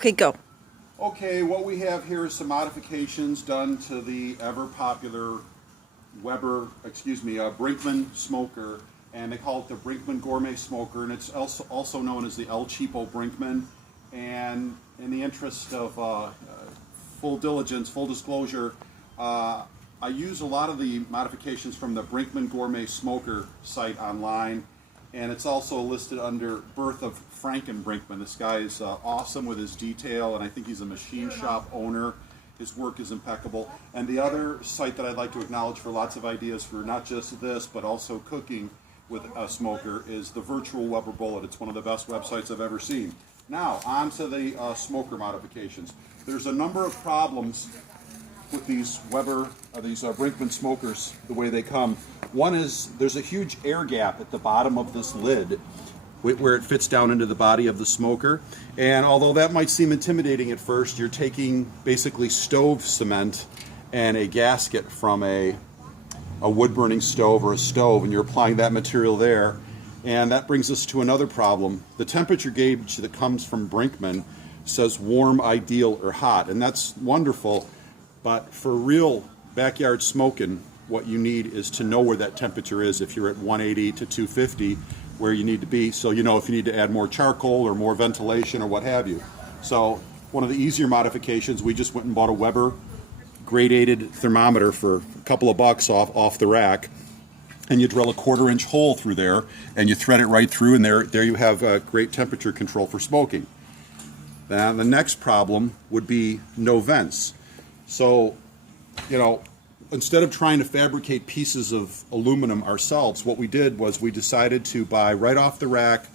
Okay, go. Okay, what we have here is some modifications done to the ever popular Brinkman smoker, and they call it the Brinkman Gourmet Smoker, and it's also known as the El Cheapo Brinkman. And in the interest of full disclosure, I use a lot of the modifications from the Brinkman Gourmet Smoker site online, and it's also listed under Birth of Franken Brinkman. This guy is awesome with his detail, and I think he's a machine shop owner. His work is impeccable. And the other site that I'd like to acknowledge for lots of ideas for not just this, but also cooking with a smoker is the Virtual Weber Bullet. It's one of the best websites I've ever seen. Now, on to the smoker modifications. There's a number of problems with these Brinkman smokers, the way they come. One is there's a huge air gap at the bottom of this lid where it fits down into the body of the smoker. And although that might seem intimidating at first, you're taking basically stove cement and a gasket from a wood-burning stove or a stove, and you're applying that material there. And that brings us to another problem. The temperature gauge that comes from Brinkman says warm, ideal, or hot, and that's wonderful, but for real backyard smoking, what you need is to know where that temperature is if you're at 180 to 250, where you need to be, so you know if you need to add more charcoal or more ventilation or what have you. So one of the easier modifications, we just went and bought a Weber gradated thermometer for a couple of bucks off the rack, and you drill a 1/4-inch hole through there, and you thread it right through, and there you have great temperature control for smoking. Now the next problem would be no vents. So, instead of trying to fabricate pieces of aluminum ourselves, what we did was we decided to buy right off the rack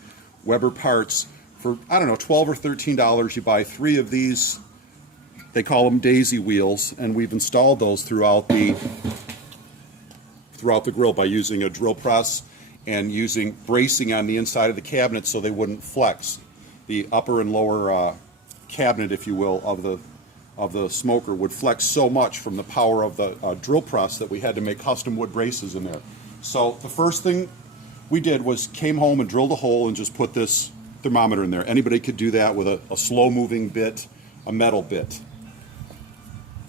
Weber parts for, I don't know, $12 or $13. You buy 3 of these, they call them daisy wheels, and we've installed those throughout the grill by using a drill press and using bracing on the inside of the cabinet so they wouldn't flex. The upper and lower cabinet, if you will, of the smoker would flex so much from the power of the drill press that we had to make custom wood braces in there. So the first thing we did was came home and drilled a hole and just put this thermometer in there. Anybody could do that with a slow-moving bit, a metal bit.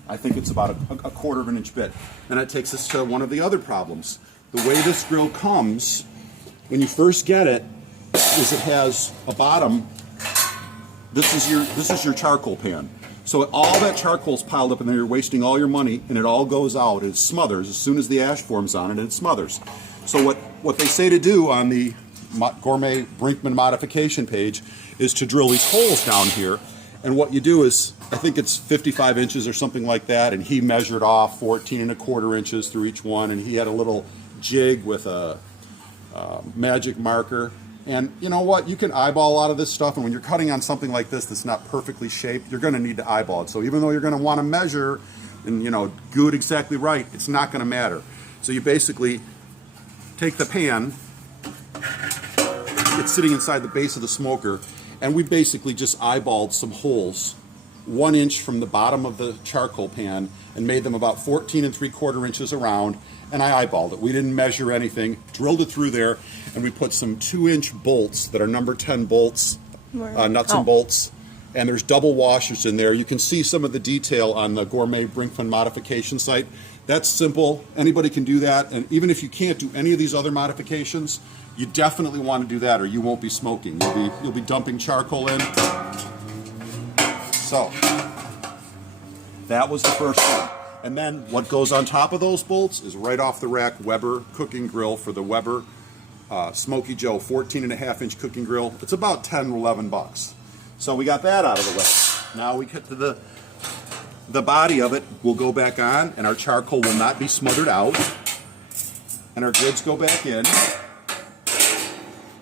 I think it's about a 1/4-inch bit. And that takes us to one of the other problems. The way this grill comes, when you first get it, is it has a bottom. This is your charcoal pan. So all that charcoal's piled up in there, you're wasting all your money, and it all goes out. It smothers as soon as the ash forms on it, and it smothers. So what they say to do on the Gourmet Brinkman modification page is to drill these holes down here. And what you do is, I think it's 55 inches or something like that, and he measured off 14 1/4 inches through each one, and he had a little jig with a magic marker. And you know what? You can eyeball a lot of this stuff, and when you're cutting on something like this that's not perfectly shaped, you're going to need to eyeball it. So even though you're going to want to measure and do it exactly right, it's not going to matter. So you basically take the pan, it's sitting inside the base of the smoker, and we basically just eyeballed some holes 1 inch from the bottom of the charcoal pan and made them about 14 3/4 inches around, and I eyeballed it. We didn't measure anything, drilled it through there, and we put some 2-inch bolts that are number 10 bolts, nuts and bolts, and there's double washers in there. You can see some of the detail on the Gourmet Brinkman modification site. That's simple. Anybody can do that, and even if you can't do any of these other modifications, you definitely want to do that or you won't be smoking. You'll be dumping charcoal in. So that was the first one. And then what goes on top of those bolts is right off the rack Weber cooking grill for the Weber Smoky Joe 14.5-inch cooking grill. It's about 10 or 11 bucks. So we got that out of the way. Now we get to the body of it. We'll go back on, and our charcoal will not be smothered out. And our grids go back in.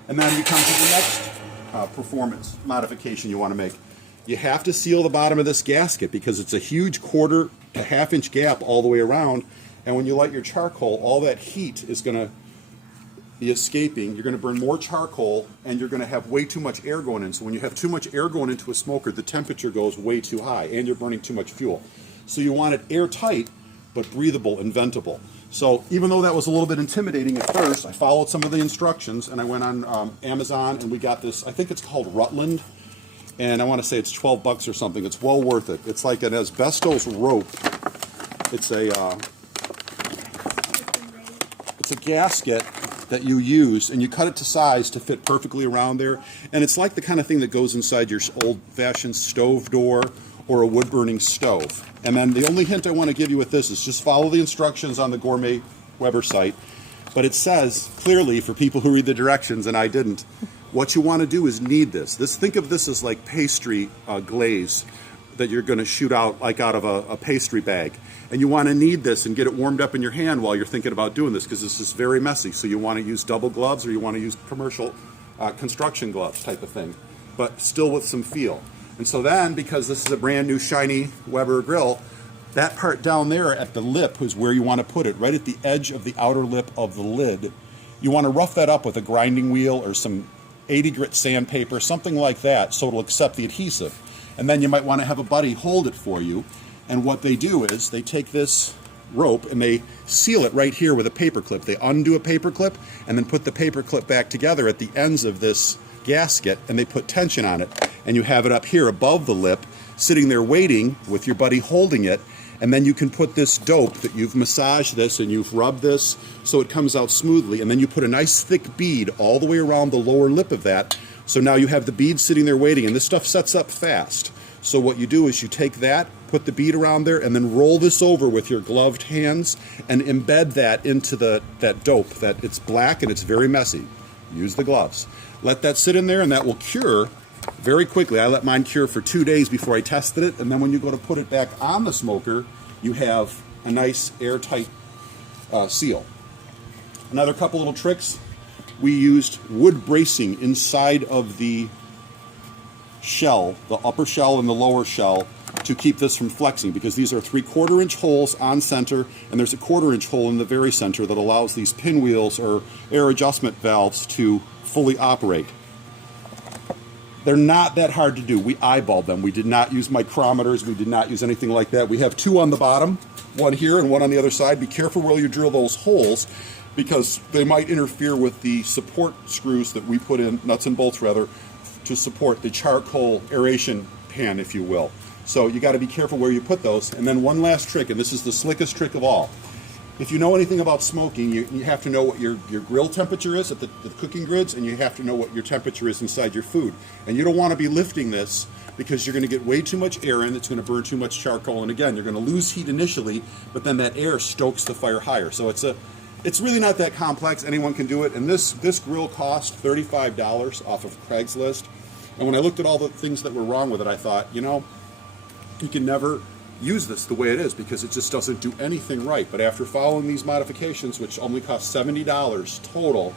And then you come to the next performance modification you want to make. You have to seal the bottom of this gasket because it's a huge 1/4 to 1/2-inch gap all the way around, and when you light your charcoal, all that heat is going to be escaping. You're going to burn more charcoal, and you're going to have way too much air going in. So when you have too much air going into a smoker, the temperature goes way too high, and you're burning too much fuel. So you want it airtight, but breathable and ventable. So even though that was a little bit intimidating at first, I followed some of the instructions, and I went on Amazon, and we got this, I think it's called Rutland. and I want to say it's $12 or something. It's well worth it. It's like an asbestos rope. It's a gasket that you use, and you cut it to size to fit perfectly around there. And it's like the kind of thing that goes inside your old-fashioned stove door or a wood-burning stove. And then the only hint I want to give you with this is just follow the instructions on the Gourmet Weber site. But it says clearly, for people who read the directions, and I didn't, what you want to do is knead this. Think of this as like pastry glaze that you're going to shoot out like out of a pastry bag. And you want to knead this and get it warmed up in your hand while you're thinking about doing this, because this is very messy. So you want to use double gloves, or you want to use commercial construction gloves type of thing, but still with some feel. And so then, because this is a brand new shiny Weber grill, that part down there at the lip is where you want to put it, right at the edge of the outer lip of the lid. You want to rough that up with a grinding wheel or some 80 grit sandpaper, something like that, so it'll accept the adhesive. And then you might want to have a buddy hold it for you. And what they do is they take this rope and they seal it right here with a paper clip. They undo a paper clip and then put the paper clip back together at the ends of this gasket, and they put tension on it. And you have it up here above the lip, sitting there waiting with your buddy holding it. And then you can put this dope that you've massaged this and you've rubbed this so it comes out smoothly. And then you put a nice thick bead all the way around the lower lip of that. So now you have the bead sitting there waiting, and this stuff sets up fast. So what you do is you take that, put the bead around there, and then roll this over with your gloved hands and embed that into that dope. That it's black and it's very messy. Use the gloves. Let that sit in there, and that will cure very quickly. I let mine cure for 2 days before I tested it, and then when you go to put it back on the smoker, you have a nice airtight seal. Another couple little tricks. We used wood bracing inside of the shell, the upper shell and the lower shell, to keep this from flexing, because these are 3/4 inch holes on center, and there's a 1/4 inch hole in the very center that allows these pinwheels or air adjustment valves to fully operate. They're not that hard to do. We eyeballed them. We did not use micrometers. We did not use anything like that. We have 2 on the bottom, one here and one on the other side. Be careful where you drill those holes, because they might interfere with the support screws that we put in, nuts and bolts rather, to support the charcoal aeration pan, if you will. So you got to be careful where you put those. And then one last trick, and this is the slickest trick of all. If you know anything about smoking, you have to know what your grill temperature is at the cooking grids, and you have to know what your temperature is inside your food. And you don't want to be lifting this, because you're going to get way too much air in. It's going to burn too much charcoal. And again, you're going to lose heat initially, but then that air stokes the fire higher. So it's really not that complex. Anyone can do it. And this grill cost $35 off of Craigslist. And when I looked at all the things that were wrong with it, I thought, you can never use this the way it is, because it just doesn't do anything right. But after following these modifications, which only cost $70 total,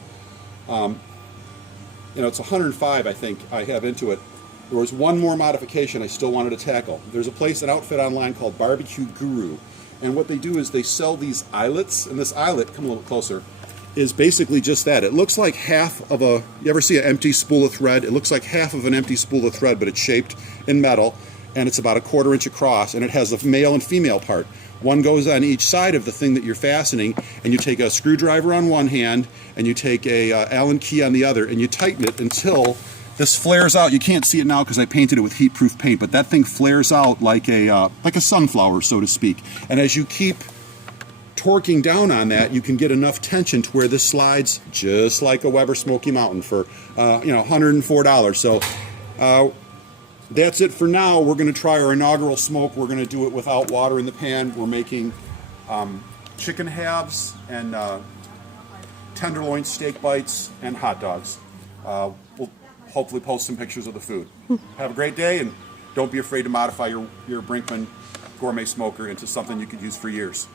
it's $105 I think I have into it. There was one more modification I still wanted to tackle. There's an outfit online called Barbecue Guru. And what they do is they sell these eyelets, and this eyelet, come a little closer, is basically just that. It looks like half of you ever see an empty spool of thread? It looks like half of an empty spool of thread, but it's shaped in metal, and it's about 1/4 inch across, and it has a male and female part. One goes on each side of the thing that you're fastening, and you take a screwdriver on one hand, and you take a Allen key on the other, and you tighten it until this flares out. You can't see it now because I painted it with heat-proof paint, but that thing flares out like a sunflower, so to speak. And as you keep torquing down on that, you can get enough tension to where this slides just like a Weber Smoky Mountain for $104. So that's it for now. We're going to try our inaugural smoke. We're going to do it without water in the pan. We're making chicken halves and tenderloin steak bites and hot dogs. We'll hopefully post some pictures of the food. Have a great day, and don't be afraid to modify your Brinkman gourmet smoker into something you could use for years.